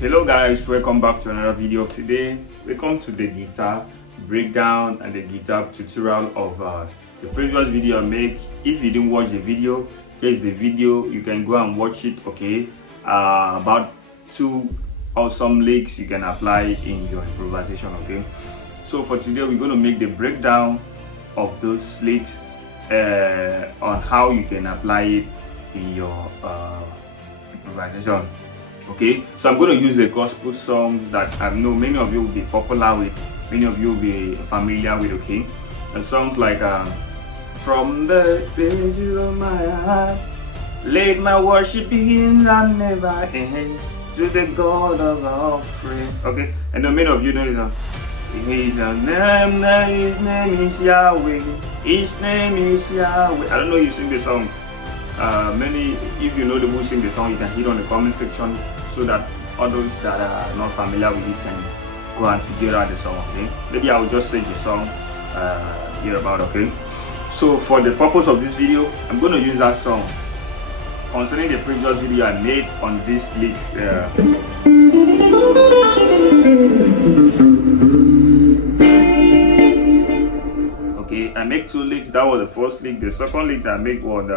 Hello guys, welcome back to another video. Today we come to the guitar breakdown and the guitar tutorial of the previous video I made. If you didn't watch the video, here's the video, you can go and watch it. Okay, about 2 awesome licks you can apply in your improvisation. Okay, so for today we're going to make the breakdown of those licks on how you can apply it in your improvisation. Okay, so I'm going to use a gospel song that I know many of you will be popular with, many of you will be familiar with. Okay, and songs like from the page of my heart, let my worship begin and never end, to the God of all praise. Okay, and then many of you know it. His name is Yahweh. His name is Yahweh. I don't know if you sing the song. If you know the who sing the song, you can hit on the comment section so that others that are not familiar with it can go and figure out the song. Okay, maybe I will just say the song here about. Okay, so for the purpose of this video, I'm going to use that song concerning the previous video I made on these licks. Okay, I made 2 licks. That was the first lick. The second lick I made was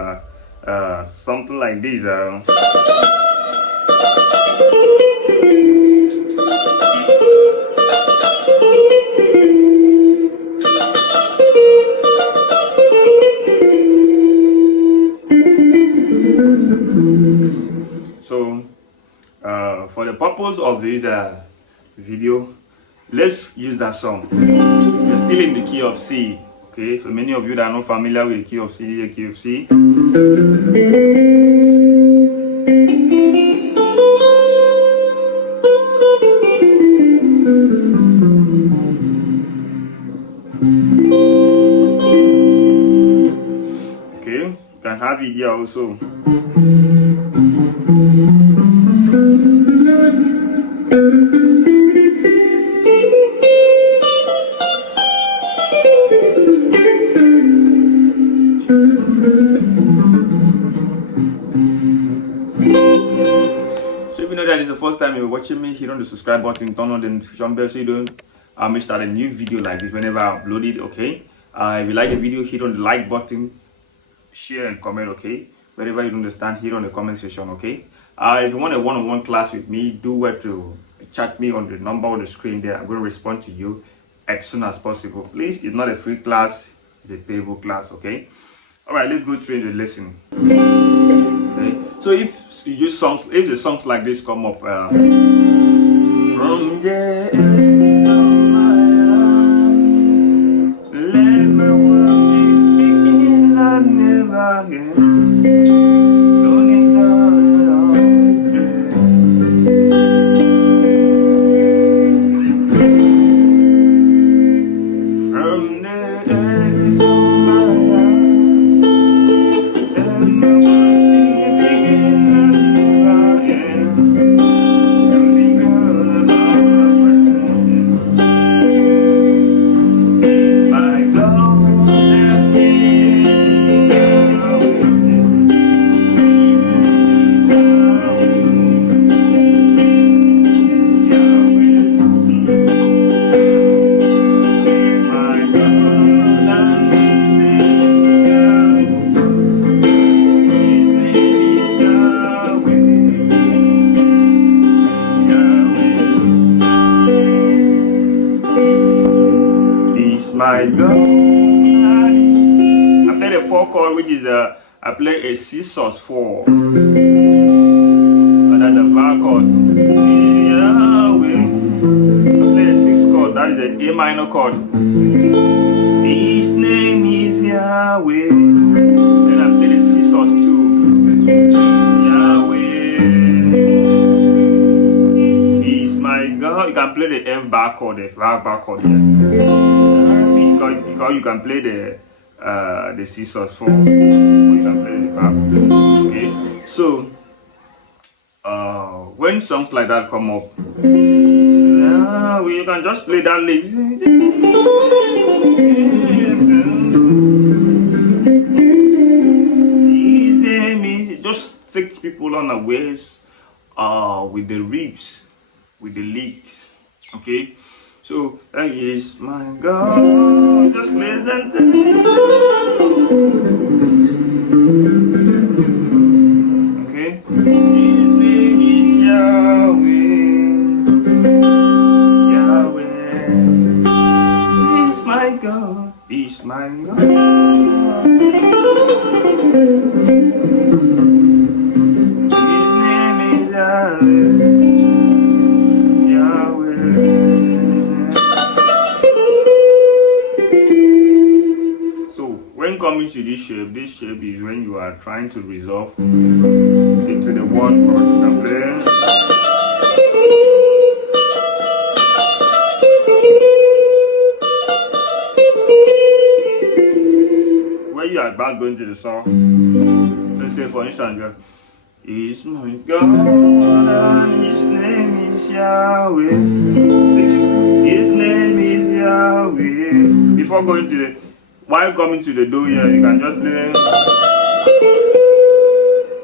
something like this. So for the purpose of this video, let's use that song. We're still in the key of C. Okay, for many of you that are not familiar with the key of C, the key of C. Okay, you can have it here also. So if you know that is the first time you're watching me, hit on the subscribe button, turn on the notification bell so you don't miss out a new video like this whenever I upload it. Okay, if you like the video, hit on the like button, share and comment. Okay, wherever you don't understand, hit on the comment section. Okay, if you want a one-on-one class with me, do well to chat me on the number on the screen there. I'm going to respond to you as soon as possible. Please, it's not a free class, it's a payable class. Okay, all right, let's go through the lesson. Okay, so if you use songs, if the songs like this come up, from the end of my heart, let my worship begin and never end. My God, I play the 4 chord, which is I play a C sus 4. That's a VAR chord. Yahweh. I play a 6 chord, that is an A minor chord. His name is Yahweh. Then I play the C sus 2. Yahweh. He's my God. You can play the F bar chord, the bar chord here. Because you can play the C sus 4, or you can play the bar. Okay, so when songs like that come up, you can just play that lick. His name is, just take people unawares with the riffs. with the licks. Okay, so that is my God. Just listen to me. Okay, his name is Yahweh. Yahweh. He's my God. He's my God. His name is Yahweh. Yahweh. So when coming to this shape is when you are trying to resolve into the one chord you can play. When you are about going to the song, let's say for instance, He's my God and His name is Yahweh. 6. His name is Yahweh. Before going to the, while coming to the do here, you can just play.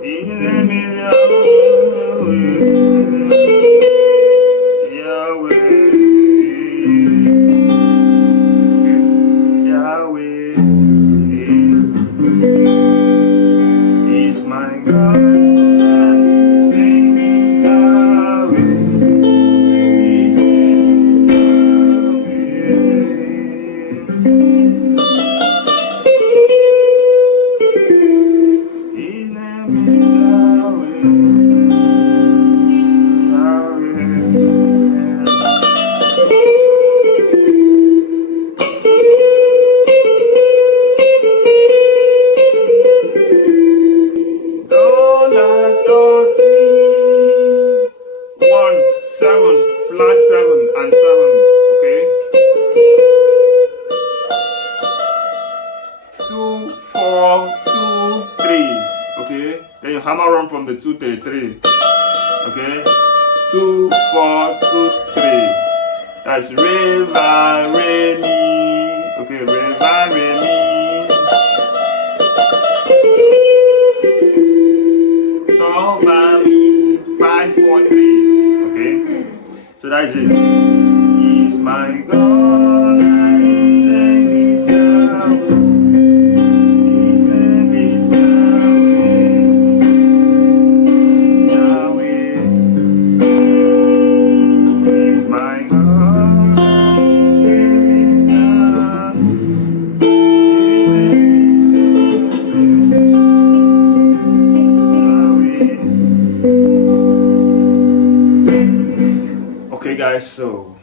His name is Yahweh. Yahweh. Yahweh. He's my God. Then you hammer on from the 2 to the 3. Okay, 2 4 2 3. That's re va re mi. Okay, re va re mi. So va mi 5 4 3. Okay, so that's it. He's my God and His name is Yahweh. Okay guys, so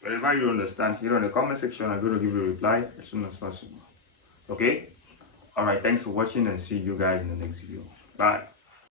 whenever you understand, here in the comment section, I'm going to give you a reply as soon as possible. Okay? Alright, thanks for watching and see you guys in the next video. Bye.